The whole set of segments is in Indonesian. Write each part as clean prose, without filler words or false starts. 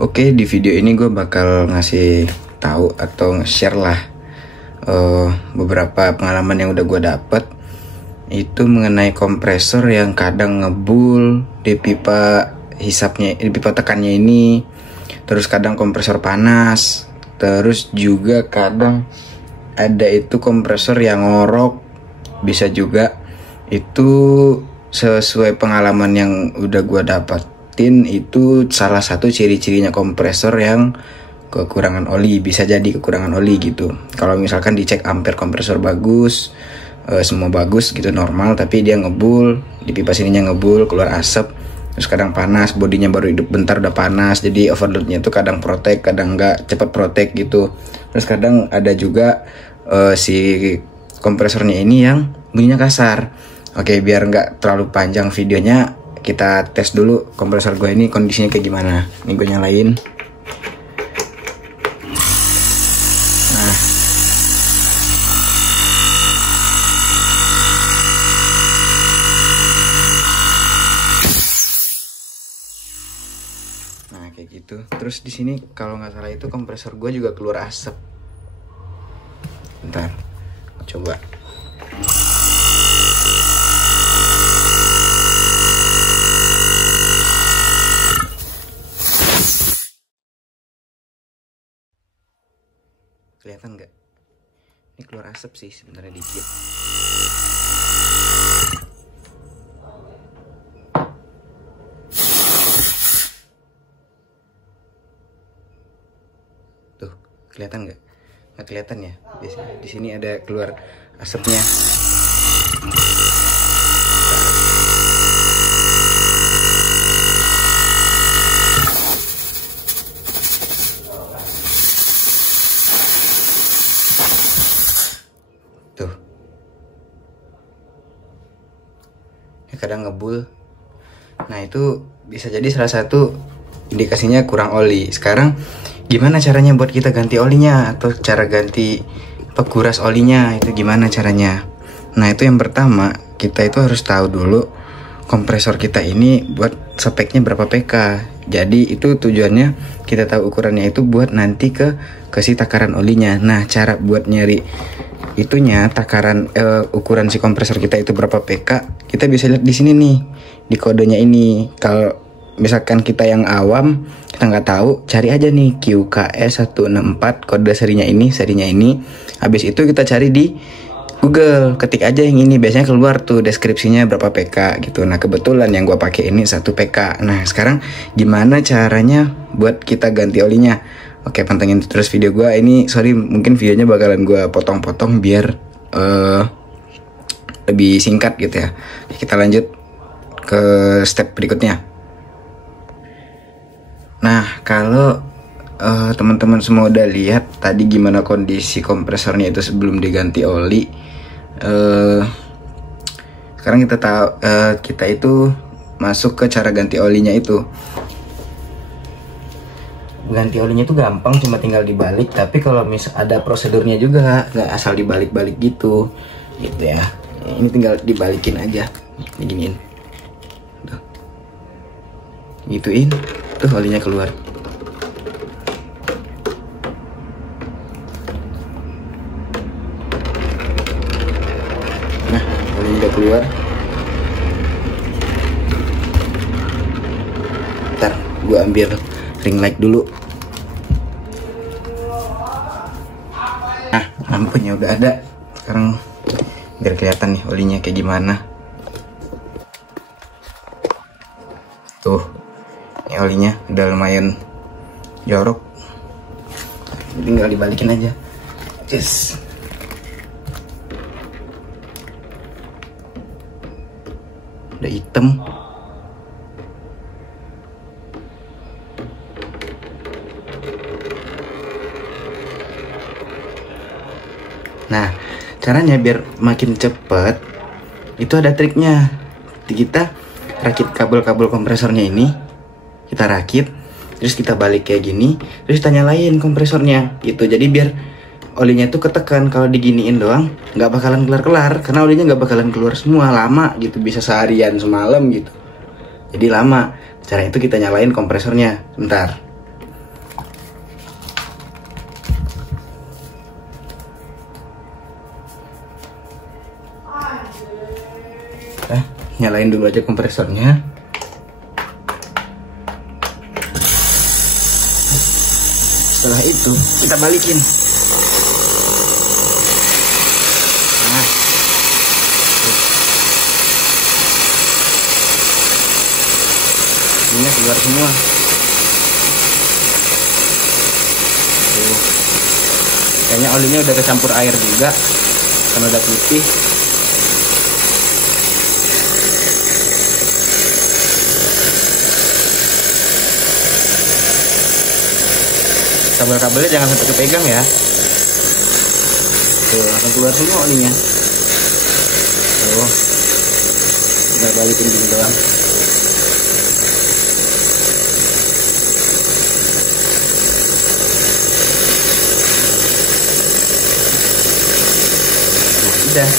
Oke, di video ini gue bakal ngasih tahu atau nge-share lah beberapa pengalaman yang udah gue dapet. Itu mengenai kompresor yang kadang ngebul di pipa hisapnya, di pipa tekannya ini. Terus kadang kompresor panas. Terus juga kadang ada itu kompresor yang ngorok. Bisa juga itu sesuai pengalaman yang udah gue dapetin, itu salah satu ciri-cirinya kompresor yang kekurangan oli. Bisa jadi kekurangan oli gitu. Kalau misalkan dicek ampere kompresor bagus, semua bagus gitu, normal, tapi dia ngebul, di pipa sininya ngebul, keluar asap. Terus kadang panas, bodinya baru hidup bentar udah panas, jadi overloadnya itu kadang protek, kadang enggak cepet protek gitu. Terus kadang ada juga si kompresornya ini yang bunyinya kasar. Oke, biar nggak terlalu panjang videonya, kita tes dulu kompresor gue ini kondisinya kayak gimana. Ini gue nyalain. Nah, kayak gitu. Terus di sini kalau nggak salah itu kompresor gue juga keluar asap. Bentar, coba. Kelihatan nggak? Ini keluar asap sih sebenarnya dikit. Tuh, kelihatan nggak? Nggak kelihatan ya? Di sini ada keluar asapnya. Tuh, ya kadang ngebul. Nah, itu bisa jadi salah satu indikasinya kurang oli. Sekarang gimana caranya buat kita ganti olinya, atau cara ganti pekuras olinya itu gimana caranya? Nah, itu yang pertama, kita itu harus tahu dulu kompresor kita ini buat speknya berapa PK. Jadi itu tujuannya kita tahu ukurannya itu buat nanti ke si takaran olinya. Nah, cara buat nyari itunya takaran ukuran si kompresor kita itu berapa PK, kita bisa lihat di sini nih, di kodenya ini. Kalau misalkan kita yang awam, kita nggak tahu, cari aja nih QKS 164, kode serinya ini. Habis itu kita cari di Google, ketik aja yang ini, biasanya keluar tuh deskripsinya berapa PK gitu. Nah, kebetulan yang gua pakai ini 1 PK. Nah, sekarang gimana caranya buat kita ganti olinya? Oke, pantengin terus video gue ini. Sorry, mungkin videonya bakalan gue potong-potong biar lebih singkat gitu ya. Kita lanjut ke step berikutnya. Nah, kalau teman-teman semua udah lihat tadi gimana kondisi kompresornya itu sebelum diganti oli, sekarang kita tahu, kita itu masuk ke cara ganti olinya itu. Ganti olinya itu gampang, cuma tinggal dibalik. Tapi kalau misal ada prosedurnya juga, nggak asal dibalik-balik gitu ya. Ini tinggal dibalikin aja, diginiin, tuh, gituin, tuh olinya keluar. Nah, olinya udah keluar. Ntar gue ambil ring light dulu. Nah, lampunya udah ada. Sekarang biar kelihatan nih olinya kayak gimana. Tuh, ini olinya udah lumayan jorok. Tinggal dibalikin aja. Yes. Udah hitam. Nah, caranya biar makin cepet itu ada triknya. Kita rakit kabel-kabel kompresornya ini, kita rakit, terus kita balik kayak gini, terus kita nyalain kompresornya gitu. Jadi biar olinya tuh ketekan. Kalau diginiin doang nggak bakalan kelar-kelar, karena olinya nggak bakalan keluar semua, lama gitu, bisa seharian semalam gitu, jadi lama. Cara itu kita nyalain kompresornya. Bentar, nyalain dulu aja kompresornya. Setelah itu kita balikin. Nah, ini keluar semua. Tuh. Kayaknya olinya udah kecampur air juga, karena udah putih. Kabel-kabelnya jangan sampai kepegang ya. Tuh, langsung keluar semua olinya. Tuh, tinggal balikin gini doang. Nah, udah.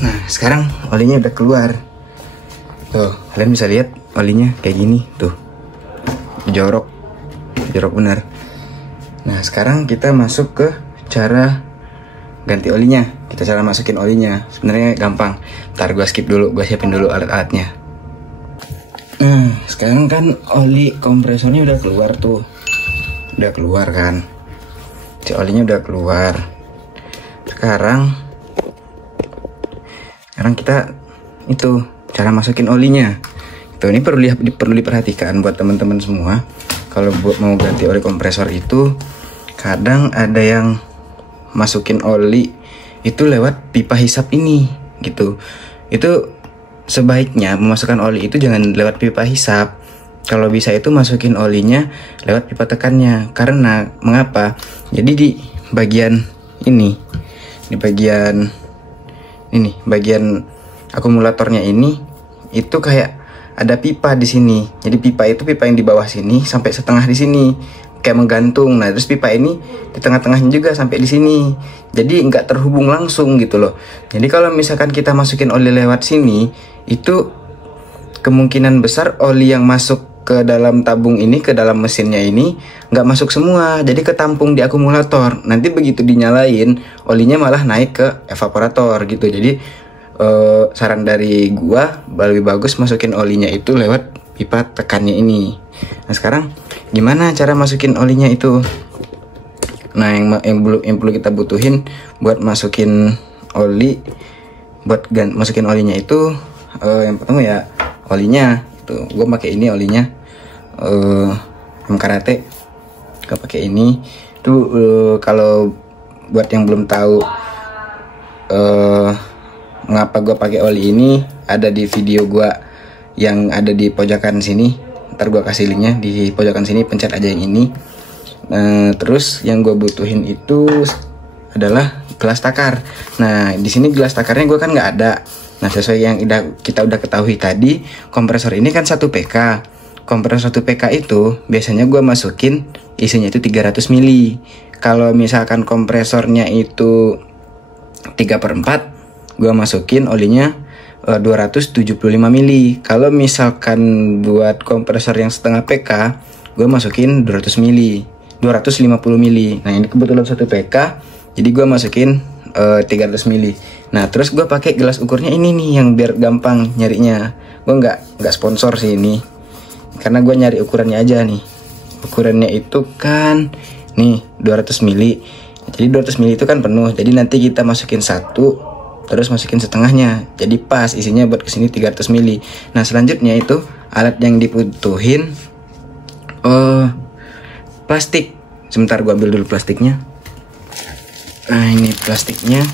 Nah, sekarang olinya udah keluar. Tuh, kalian bisa lihat olinya kayak gini tuh, jorok bener. Nah, sekarang kita masuk ke cara ganti olinya. Kita cara masukin olinya sebenarnya gampang. Ntar gue skip dulu, gue siapin dulu alat-alatnya. Nah, sekarang kan oli kompresornya udah keluar tuh, udah keluar kan, si olinya udah keluar. Sekarang kita itu cara masukin olinya. Itu ini perlu diperhatikan buat teman-teman semua. Kalau mau ganti oli kompresor itu kadang ada yang masukin oli itu lewat pipa hisap ini gitu. Itu sebaiknya memasukkan oli itu jangan lewat pipa hisap. Kalau bisa itu masukin olinya lewat pipa tekannya. Karena mengapa? Jadi di bagian ini, di bagian akumulatornya ini itu kayak ada pipa di sini. Jadi pipa itu pipa yang di bawah sini sampai setengah di sini kayak menggantung. Nah, terus pipa ini di tengah-tengahnya juga sampai di sini. Jadi nggak terhubung langsung gitu loh. Jadi kalau misalkan kita masukin oli lewat sini, itu kemungkinan besar oli yang masuk ke dalam tabung ini, ke dalam mesinnya ini nggak masuk semua. Jadi ketampung di akumulator. Nanti begitu dinyalain, olinya malah naik ke evaporator gitu. Jadi saran dari gua lebih bagus masukin olinya itu lewat pipa tekannya ini. Nah, sekarang gimana cara masukin olinya itu? Nah, yang perlu kita butuhin buat masukin oli, masukin olinya itu yang pertama ya olinya. Tuh, gua pakai ini olinya Karate. Gua pakai ini. Tuh kalau buat yang belum tahu mengapa gue pakai oli ini, ada di video gue yang ada di pojokan sini. Ntar gue kasih linknya di pojokan sini, pencet aja yang ini. Terus yang gue butuhin itu adalah gelas takar. Nah, di sini gelas takarnya gue kan nggak ada. Nah, sesuai yang kita udah ketahui tadi, kompresor ini kan 1 PK. Kompresor 1 PK itu biasanya gue masukin isinya itu 300 mili. Kalau misalkan kompresornya itu 3/4, gue masukin olinya 275 mili. Kalau misalkan buat kompresor yang setengah PK, gue masukin 200 mili, 250 mili. Nah, ini kebetulan 1 PK, jadi gue masukin 300 mili. Nah, terus gue pakai gelas ukurnya ini nih, yang biar gampang nyarinya. Gue nggak sponsor sih ini, karena gue nyari ukurannya aja nih. Ukurannya itu kan nih 200 mili. Jadi 200 mili itu kan penuh. Jadi nanti kita masukin 1, terus masukin setengahnya, jadi pas isinya buat kesini 300 mili. Nah, selanjutnya itu alat yang dibutuhin plastik. Sebentar, gua ambil dulu plastiknya. Nah, ini plastiknya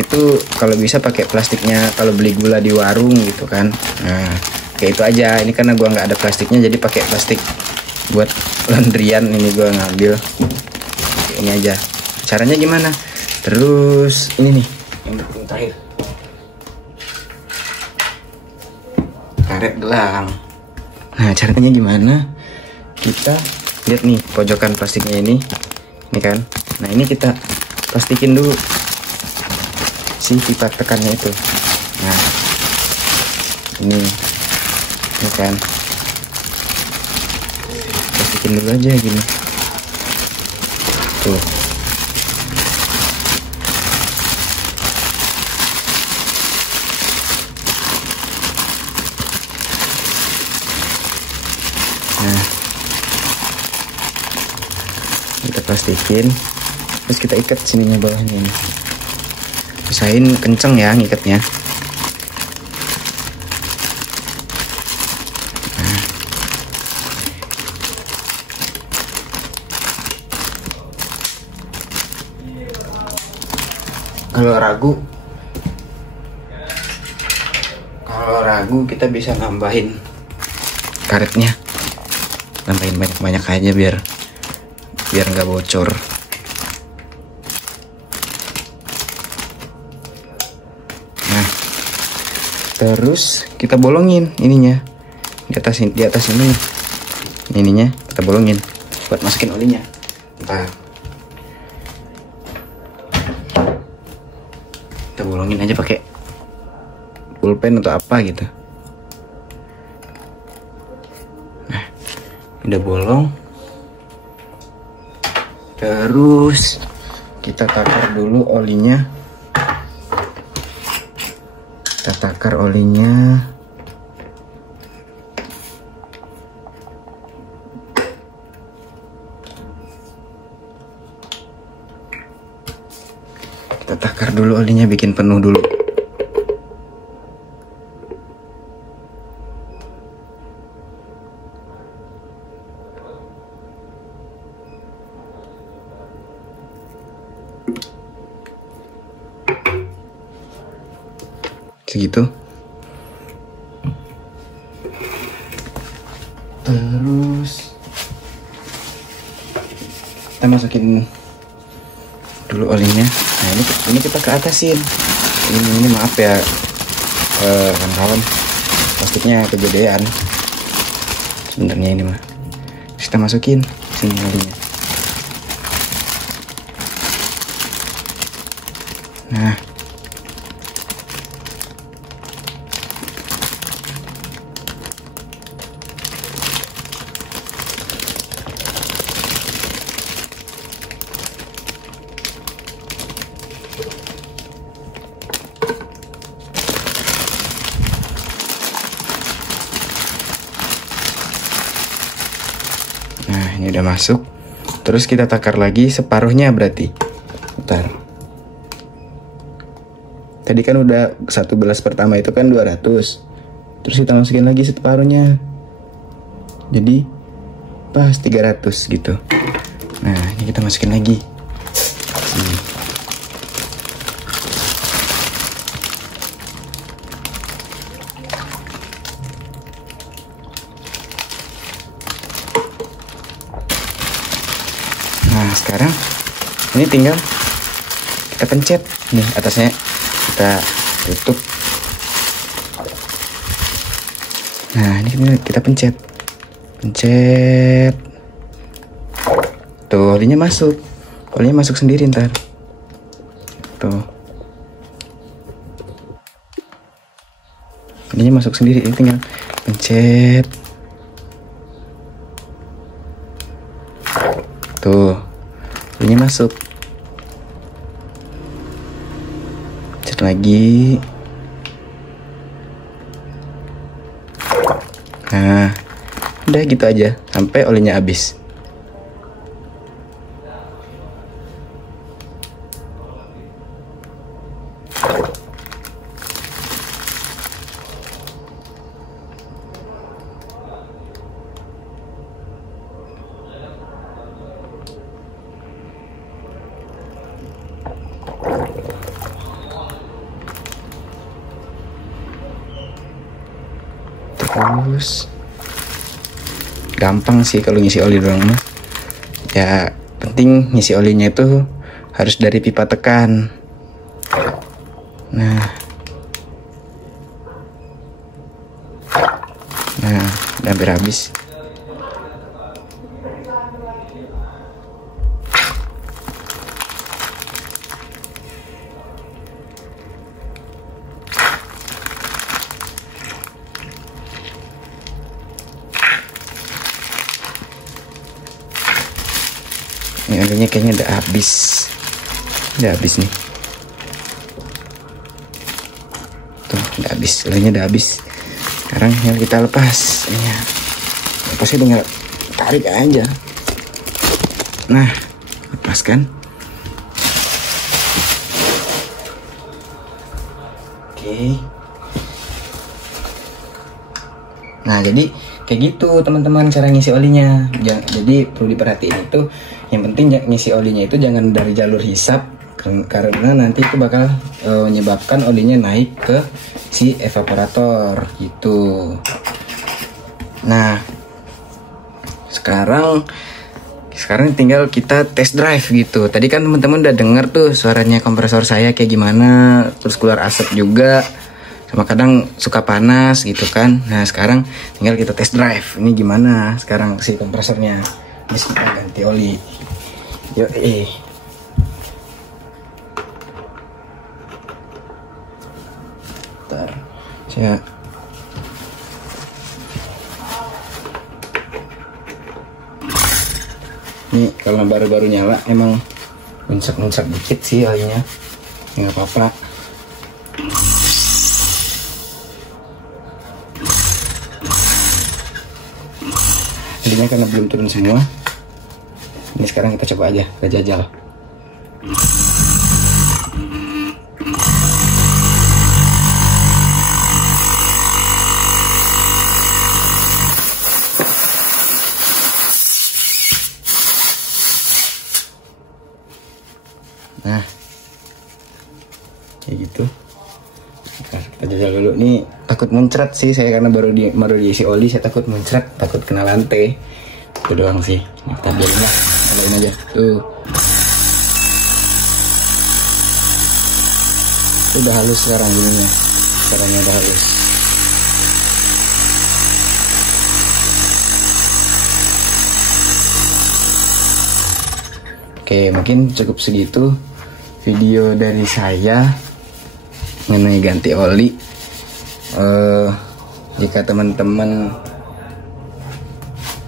itu kalau bisa pakai plastiknya kalau beli gula di warung gitu kan. Nah, kayak itu aja. Ini karena gua nggak ada plastiknya, jadi pakai plastik buat laundryan. Ini gua ngambil ini aja. Caranya gimana? Terus ini nih yang terakhir, karet gelang. Nah, caranya gimana? Kita lihat nih pojokan plastiknya ini kan. Nah, ini kita plastikin dulu si pipa tekannya itu. Nah, ini kan, plastikin dulu aja gini. Tuh. Nah, kita plastikin, terus kita ikat sininya bawahnya ini. Usahain kenceng ya ngikatnya. Nah. Kalau ragu kita bisa nambahin karetnya, nambahin banyak-banyak aja biar nggak bocor. Nah, terus kita bolongin ininya di atas ini, ininya kita bolongin buat masukin olinya. Ntar kita bolongin aja pakai pulpen atau apa gitu. Nah, udah bolong. Terus kita takar dulu olinya. Kita takar olinya. Kita takar dulu olinya, bikin penuh dulu. Segitu. Terus kita masukin dulu olinya. Nah, ini kita ke atasin. Ini maaf ya kawan-kawan, plastiknya kegedean sebenarnya ini mah. Terus kita masukin sini olinya. Nah, ini udah masuk. Terus kita takar lagi separuhnya berarti. Bentar. Tadi kan udah 1 gelas pertama itu kan 200. Terus kita masukin lagi separuhnya. Jadi pas 300 gitu. Nah, ini kita masukin lagi. Sini. Nah, sekarang ini tinggal kita pencet. Nih atasnya kita tutup. Nah, ini kita pencet. Tuh, olinya masuk. Olinya masuk sendiri ntar. Tuh. Olinya masuk sendiri, ini tinggal pencet. Tuh, ini masuk. Cek lagi. Nah, udah gitu aja sampai olinya habis. Terus gampang sih kalau ngisi oli doang mah. Ya penting ngisi olinya itu harus dari pipa tekan. Nah, udah hampir habis. Ini Ini olinya kayaknya udah habis. Udah habis nih. Tuh, udah habis. Olinya udah habis. Sekarang yang kita lepas. Iya. Lepasnya tinggal tarik aja. Nah, lepaskan. Oke. Nah, jadi kayak gitu teman-teman cara ngisi olinya. Jadi perlu diperhatiin itu, yang penting ngisi olinya itu jangan dari jalur hisap, karena nanti itu bakal menyebabkan olinya naik ke si evaporator gitu. Nah, sekarang tinggal kita test drive gitu. Tadi kan teman-teman udah denger tuh suaranya kompresor saya kayak gimana, terus keluar asap juga, sama kadang suka panas gitu kan. Nah, sekarang tinggal kita test drive. Ini gimana sekarang si kompresornya. Ini kita ganti oli. Yo, Bentar. Saya ini kalau baru-baru nyala emang muncak-muncak dikit sih olinya. Nggak apa-apa. Olinya karena belum turun semua. Ini sekarang kita coba aja, kita jajal. Nah, kayak gitu. Nah, kita jajal dulu. Nih takut muncrat sih saya, karena baru diisi oli, saya takut muncrat, takut kena lantai. Itu doang sih. Nah, kita biarin lah, nyalain aja. Tuh. Udah halus sekarang gininya. Caranya udah halus. Oke, mungkin cukup segitu video dari saya mengenai ganti oli.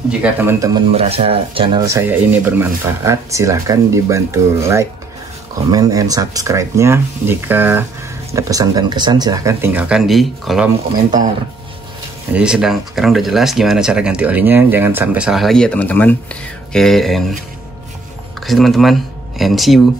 Jika teman-teman merasa channel saya ini bermanfaat, silahkan dibantu like, comment, and subscribe-nya. Jika ada pesan dan kesan, silahkan tinggalkan di kolom komentar. Jadi sekarang udah jelas gimana cara ganti olinya. Jangan sampai salah lagi ya teman-teman. Oke, and kasih teman-teman, and see you.